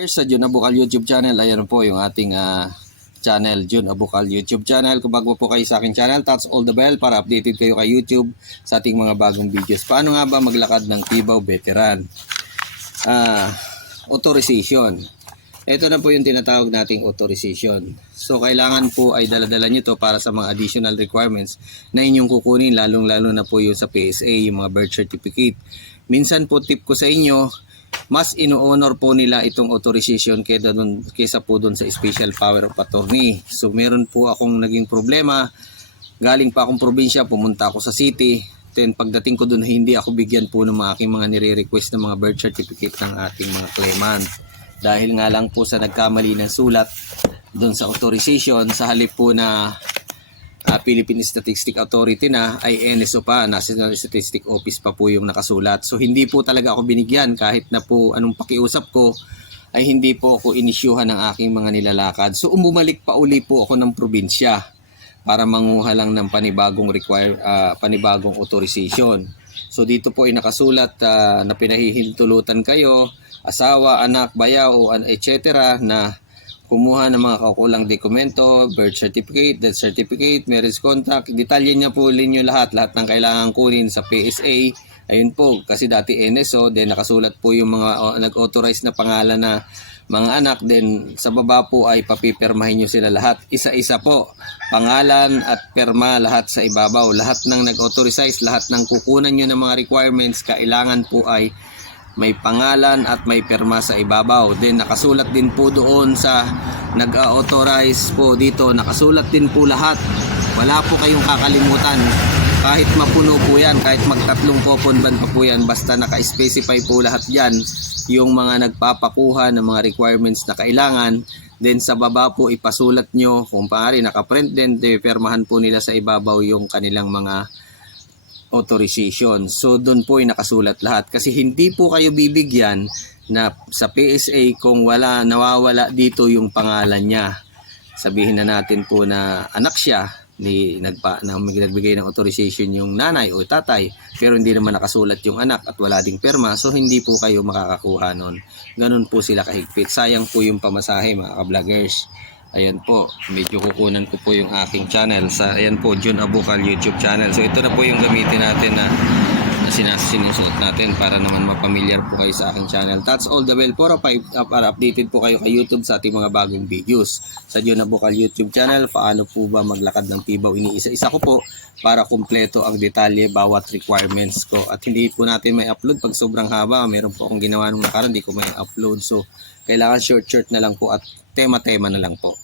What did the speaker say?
First, sa Jun Abukal YouTube channel, ayan po yung ating ah, channel, Jun Abukal YouTube channel. Kung bago po kayo sa aking channel, touch all the bell para updated kayo kay YouTube sa ating mga bagong videos. Paano nga ba maglakad ng Tibaw Veteran? Ah, authorization. Ito na po yung tinatawag nating authorization. So, kailangan po ay daladala nyo to para sa mga additional requirements na inyong kukunin, lalong-lalo na po yung sa PSA, yung mga birth certificate. Minsan po tip ko sa inyo, mas ino-honor po nila itong authorization kaysa dun, kaysa po dun sa special power of attorney. So, meron po akong naging problema. Galing pa akong probinsya, pumunta ako sa city. Then pagdating ko dun, hindi ako bigyan po ng mga aking mga nire-request ng mga birth certificate ng ating mga claimant dahil nga lang po sa nagkamali ng sulat doon sa authorization sa halip po na ah, Philippine Statistic Authority na ay NSO pa, National Statistic Office pa po yung nakasulat. So hindi po talaga ako binigyan kahit na po anong pakiusap ko ay hindi po ako inisyuhan ng aking mga nilalakad. So umumalik pa uli po ako ng probinsya para manguha lang ng panibagong require ah, panibagong authorization. So dito po ay nakasulat ah, na pinahihintulutan kayo, asawa, anak, bayaw, etc. na kumuha ng mga kakulang dokumento, birth certificate, death certificate, marriage contract, detalye niya po ninyo lahat, lahat ng kailangan kunin sa PSA. Ayun po, kasi dati NSO, then nakasulat po yung mga oh, nag-authorize na pangalan na mga anak, then sa baba po ay papipirmahin nyo sila lahat. Isa-isa po, pangalan at perma lahat sa ibabaw. Lahat ng nag-authorize, lahat ng kukunan nyo ng mga requirements, kailangan po ay may pangalan at may perma sa ibabaw. Then nakasulat din po doon sa nag-authorize po dito, nakasulat din po lahat. Wala po kayong kakalimutan. Kahit mapuno po yan, kahit magtatlong koponban pa po yan, basta naka-specify po lahat yan yung mga nagpapakuha ng mga requirements na kailangan. Then sa baba po ipasulat nyo, kung paari nakaprint din, de, permahan po nila sa ibabaw yung kanilang mga authorization. So doon po ay nakasulat lahat kasi hindi po kayo bibigyan na sa PSA kung wala nawawala dito yung pangalan niya. Sabihin na natin po na anak siya ni nagpa na nagbigay ng authorization yung nanay o tatay pero hindi naman nakasulat yung anak at wala ding perma so hindi po kayo makakakuha nun. Ganun po sila kahigpit. Sayang po yung pamasahe mga ka-vloggers. Ayan po, medyo kukunan ko po yung aking channel sa ayan po Jun Abukal YouTube channel. So ito na po yung gamitin natin na na sinas sinusuot natin para naman mapamilyar po kayo sa aking channel. That's all the bell pa, uh, para updated po kayo kay YouTube sa ating mga bagong videos. Sa Jun Abukal YouTube channel, paano po ba maglakad ng tibaw? Iniisa-isa ko po para kumpleto ang detalye bawat requirements ko. At hindi po natin may upload pag sobrang haba. Meron po akong ginawa nung nakaraan, hindi ko may upload. So, kailangan short-short na lang po at tema-tema na lang po.